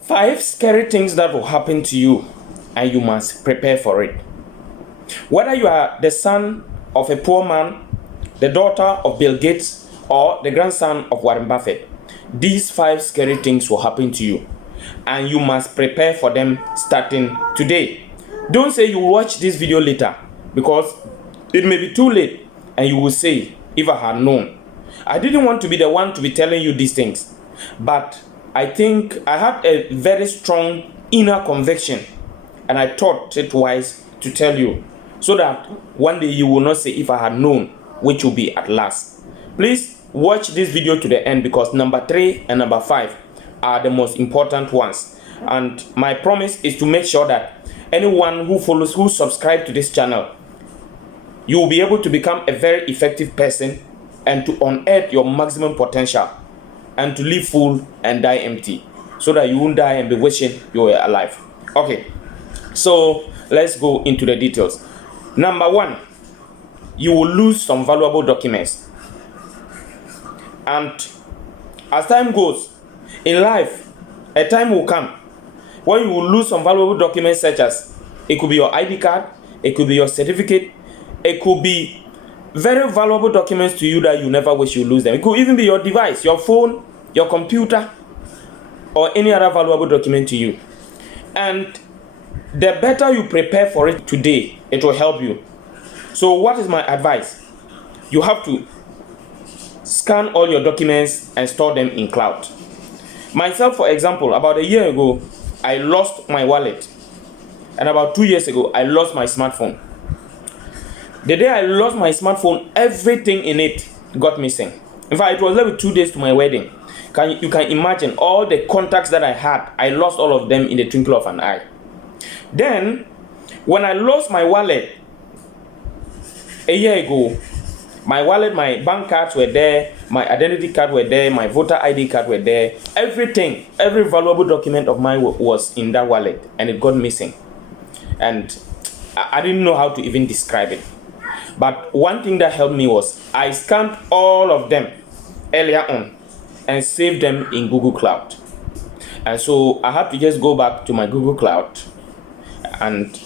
5 scary things that will happen to you, and you must prepare for it. Whether you are the son of a poor man, the daughter of Bill Gates, or the grandson of Warren Buffett, these 5 scary things will happen to you, and you must prepare for them starting today. Don't say you will watch this video later, because it may be too late, and you will say, if I had known. I didn't want to be the one to be telling you these things, but I think I had a very strong inner conviction, and I thought it wise to tell you, so that one day you will not say, if I had known, which will be at last. Please watch this video to the end, because number 3 and number 5 are the most important ones. And my promise is to make sure that anyone who subscribe to this channel, you will be able to become a very effective person and to unearth your maximum potential and to live full and die empty, so that you won't die and be wishing you were alive. Okay, so let's go into the details. Number 1, you will lose some valuable documents. And as time goes in life, a time will come when you will lose some valuable documents, such as it could be your ID card, it could be your certificate, it could be very valuable documents to you that you never wish you lose them. It could even be your device, your phone, your computer, or any other valuable document to you. And the better you prepare for it today, it will help you. So what is my advice? You have to scan all your documents and store them in cloud. Myself, for example, about a year ago, I lost my wallet. And about 2 years ago, I lost my smartphone. The day I lost my smartphone, everything in it got missing. In fact, it was left 2 days to my wedding. You can imagine all the contacts that I had. I lost all of them in the twinkle of an eye. Then, when I lost my wallet a year ago, my wallet, my bank cards were there, my identity card were there, my voter ID card were there. Everything, every valuable document of mine was in that wallet, and it got missing. And I didn't know how to even describe it. But one thing that helped me was I scanned all of them earlier on and saved them in Google Cloud. And so I had to just go back to my Google Cloud and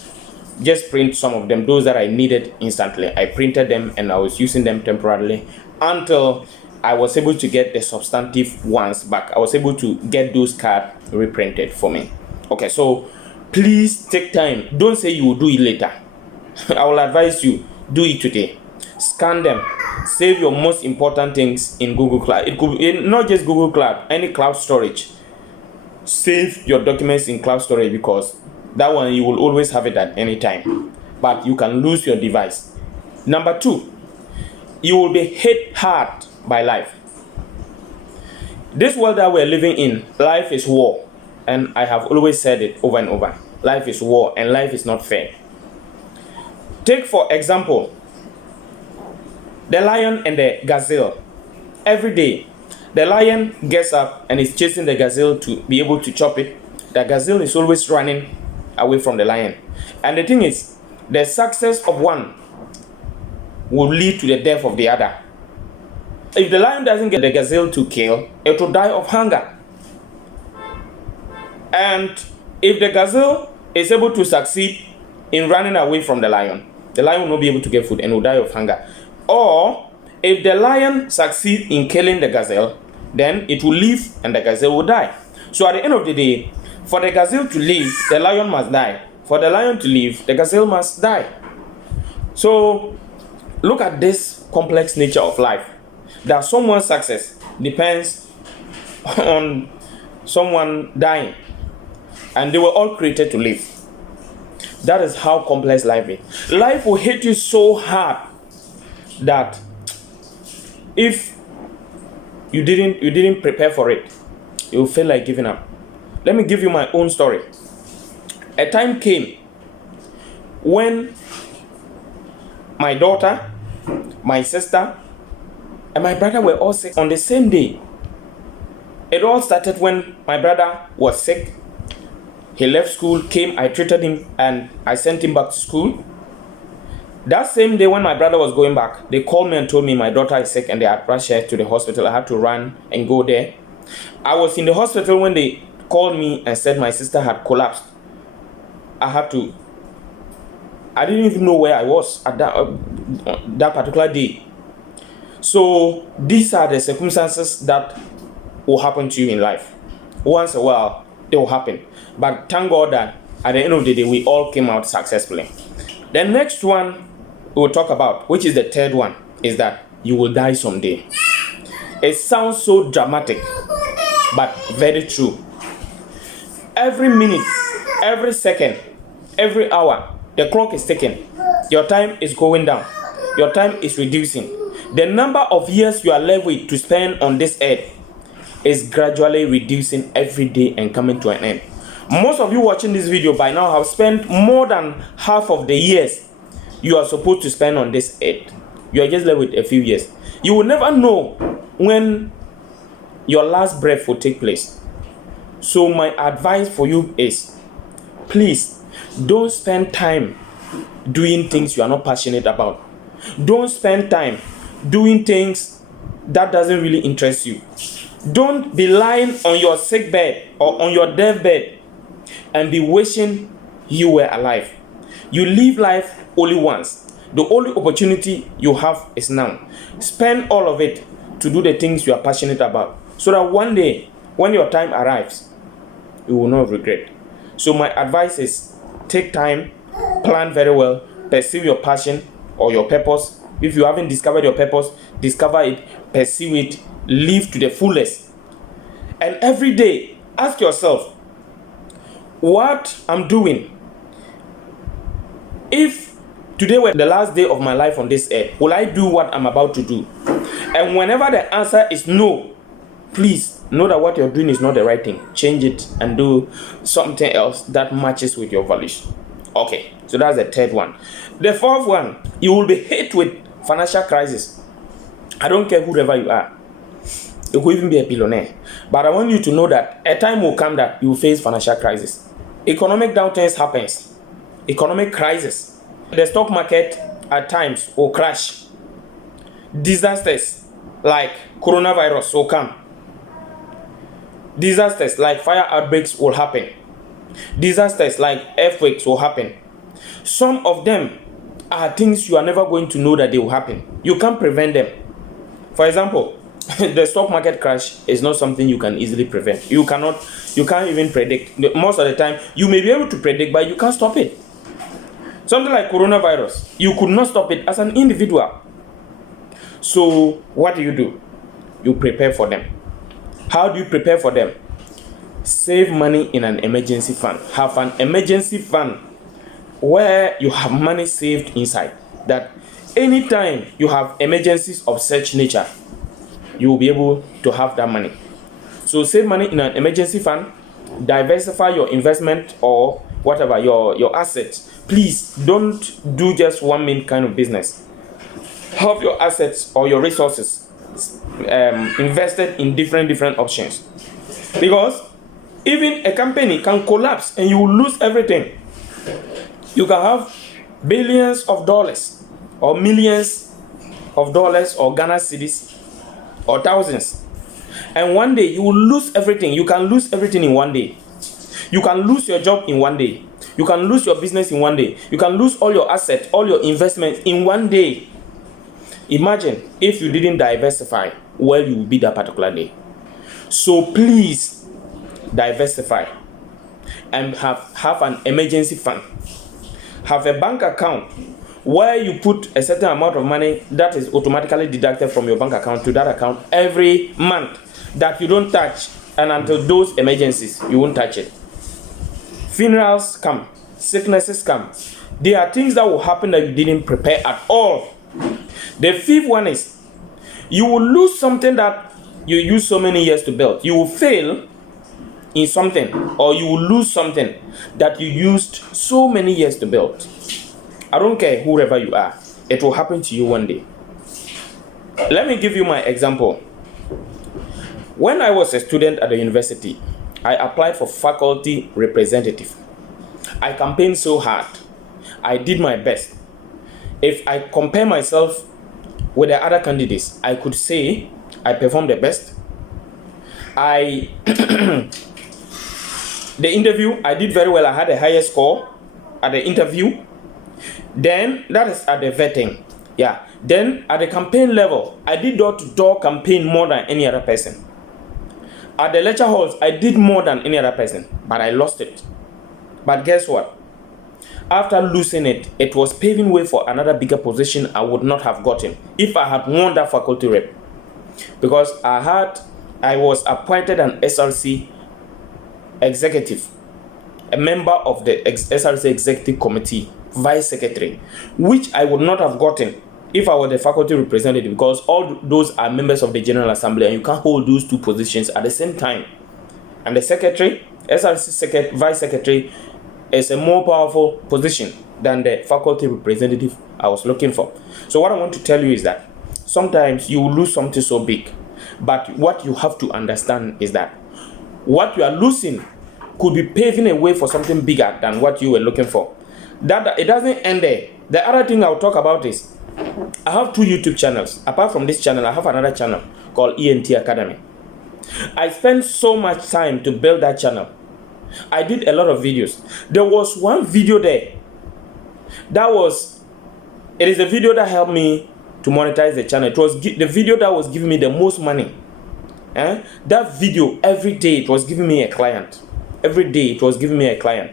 just print some of them, those that I needed instantly. I printed them and I was using them temporarily until I was able to get the substantive ones back. I was able to get those cards reprinted for me. Okay, so please take time. Don't say you will do it later. I will advise you, do it today. Scan them. Save your most important things in Google Cloud. It could be not just Google Cloud, any cloud storage. Save your documents in cloud storage, because that one you will always have it at any time, but you can lose your device. Number 2, you will be hit hard by life. This world that we're living in, life is war, and I have always said it over and over. Life is war, and life is not fair. Take for example the lion and the gazelle. Every day the lion gets up and is chasing the gazelle to be able to chop it. The gazelle is always running away from the lion. And the thing is, the success of one will lead to the death of the other. If the lion doesn't get the gazelle to kill, it will die of hunger. And if the gazelle is able to succeed in running away from the lion will not be able to get food and will die of hunger. Or if the lion succeeds in killing the gazelle, then it will live and the gazelle will die. So at the end of the day, for the gazelle to live, the lion must die. For the lion to live, the gazelle must die. So look at this complex nature of life, that someone's success depends on someone dying, and they were all created to live. That is how complex life is. Life will hit you so hard that if you didn't prepare for it, you will feel like giving up. Let me give you my own story. A time came when my daughter, my sister, and my brother were all sick on the same day. It all started when my brother was sick. He left school, came, I treated him, and I sent him back to school. That same day when my brother was going back, they called me and told me my daughter is sick and they had rushed her to the hospital. I had to run and go there. I was in the hospital when they called me and said my sister had collapsed. I didn't even know where I was at that particular day. So these are the circumstances that will happen to you in life. Once in a while, they will happen. But thank God that at the end of the day, we all came out successfully. The next one we'll talk about, which is the third one, is that you will die someday. It sounds so dramatic, but very true. Every minute, every second, every hour, the clock is ticking. Your time is going down. Your time is reducing. The number of years you are left with to spend on this earth is gradually reducing every day and coming to an end. Most of you watching this video by now have spent more than half of the years you are supposed to spend on this earth. You are just left with a few years. You will never know when your last breath will take place. So my advice for you is, please don't spend time doing things you are not passionate about. Don't spend time doing things that doesn't really interest you. Don't be lying on your sick bed or on your deathbed and be wishing you were alive. You live life only once. The only opportunity you have is now. Spend all of it to do the things you are passionate about, so that one day when your time arrives, you will not regret. So my advice is, take time, plan very well, pursue your passion or your purpose. If you haven't discovered your purpose, discover it, pursue it, live to the fullest. And every day, ask yourself, what I'm doing, if today were the last day of my life on this earth, will I do what I'm about to do? And whenever the answer is no, please know that what you're doing is not the right thing. Change it and do something else that matches with your values. Okay, so that's the third one. The fourth one, you will be hit with financial crisis. I don't care whoever you are. You could even be a billionaire. But I want you to know that a time will come that you will face financial crisis. Economic downturns happens. Economic crisis. The stock market at times will crash. Disasters like coronavirus will come. Disasters like fire outbreaks will happen. Disasters like earthquakes will happen. Some of them are things you are never going to know that they will happen. You can't prevent them. For example, the stock market crash is not something you can easily prevent. You can't even predict. Most of the time, you may be able to predict, but you can't stop it. Something like coronavirus, you could not stop it as an individual. So what do? You prepare for them. How do you prepare for them? Save money in an emergency fund. Have an emergency fund where you have money saved inside, that anytime you have emergencies of such nature, you will be able to have that money. So save money in an emergency fund, diversify your investment or whatever, your assets. Please don't do just one main kind of business. Have your assets or your resources invested in different options. Because even a company can collapse and you will lose everything. You can have billions of dollars or millions of dollars or Ghana cedis or thousands. And one day you will lose everything. You can lose everything in one day. You can lose your job in one day. You can lose your business in one day. You can lose all your assets, all your investments in one day. Imagine if you didn't diversify where you will be that particular day. So please diversify and have an emergency fund. Have a bank account where you put a certain amount of money that is automatically deducted from your bank account to that account every month that you don't touch, and until those emergencies, you won't touch it. Funerals come, sicknesses come. There are things that will happen that you didn't prepare at all. The fifth one is, you will lose something that you used so many years to build. You will fail in something, or you will lose something that you used so many years to build. I don't care whoever you are, it will happen to you one day. Let me give you my example. When I was a student at the university, I applied for faculty representative. I campaigned so hard. I did my best. If I compare myself with the other candidates, I could say I performed the best. I The interview, I did very well. I had a higher score at the interview. Then that is at the vetting. Yeah. Then at the campaign level, I did door-to-door campaign more than any other person. At the lecture halls, I did more than any other person, but I lost it. But guess what? After losing it, it was paving way for another bigger position I would not have gotten if I had won that faculty rep. Because I was appointed an SRC executive, a member of the SRC executive committee, vice secretary, which I would not have gotten if I were the faculty representative, because all those are members of the General Assembly and you can't hold those two positions at the same time. And the secretary, SRC vice secretary, is a more powerful position than the faculty representative I was looking for. So what I want to tell you is that sometimes you will lose something so big, but what you have to understand is that what you are losing could be paving a way for something bigger than what you were looking for. That it doesn't end there. The other thing I'll talk about is I have 2 YouTube channels. Apart from this channel, I have another channel called ENT Academy. I spent so much time to build that channel. I did a lot of videos. There was one video there it is a video that helped me to monetize the channel. It was the video that was giving me the most money. That video, every day it was giving me a client. Every day it was giving me a client.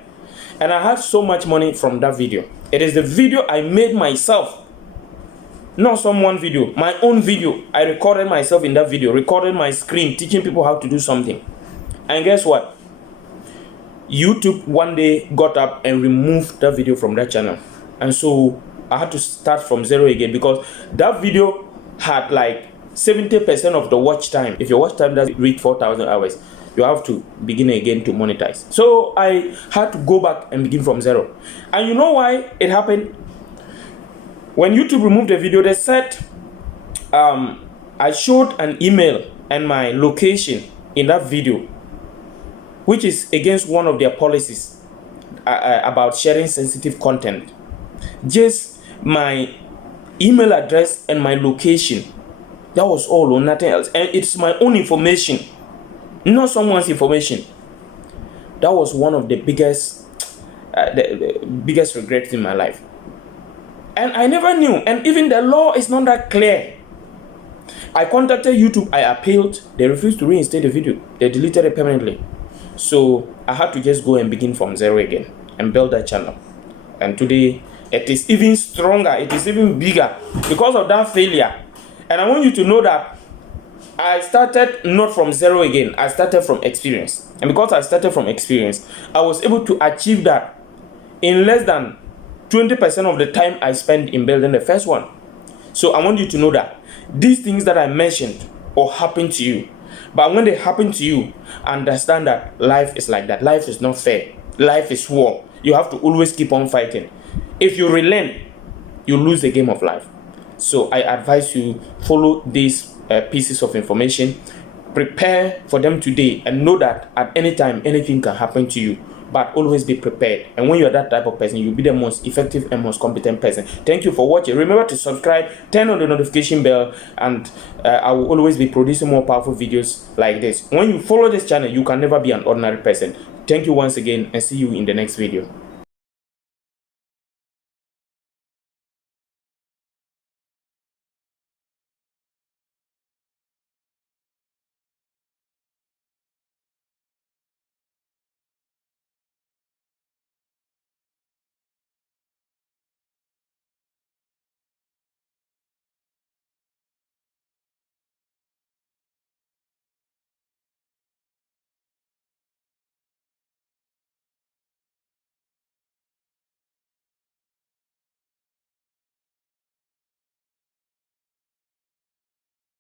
And I had so much money from that video. It is the video I made myself. Not someone video, my own video. I recorded myself in that video, recorded my screen, teaching people how to do something. And guess what? YouTube one day got up and removed that video from that channel. And so I had to start from zero again, because that video had like 70% of the watch time. If your watch time doesn't reach 4,000 hours, you have to begin again to monetize. So I had to go back and begin from zero. And you know why it happened? When YouTube removed the video, they said I showed an email and my location in that video, which is against one of their policies about sharing sensitive content. Just my email address and my location. That was all or nothing else. And it's my own information, not someone's information. That was one of the biggest regrets in my life. And I never knew. And even the law is not that clear. I contacted YouTube. I appealed. They refused to reinstate the video. They deleted it permanently. So I had to just go and begin from zero again and build that channel. And today it is even stronger. It is even bigger because of that failure. And I want you to know that I started not from zero again. I started from experience. And because I started from experience, I was able to achieve that in less than 20% of the time I spent in building the first one. So I want you to know that these things that I mentioned will happen to you. But when they happen to you, understand that life is like that. Life is not fair. Life is war. You have to always keep on fighting. If you relent, you lose the game of life. So I advise you, follow these pieces of information. Prepare for them today and know that at any time, anything can happen to you. But always be prepared. And when you're that type of person, you'll be the most effective and most competent person. Thank you for watching. Remember to subscribe, turn on the notification bell, and I will always be producing more powerful videos like this. When you follow this channel, you can never be an ordinary person. Thank you once again, and see you in the next video.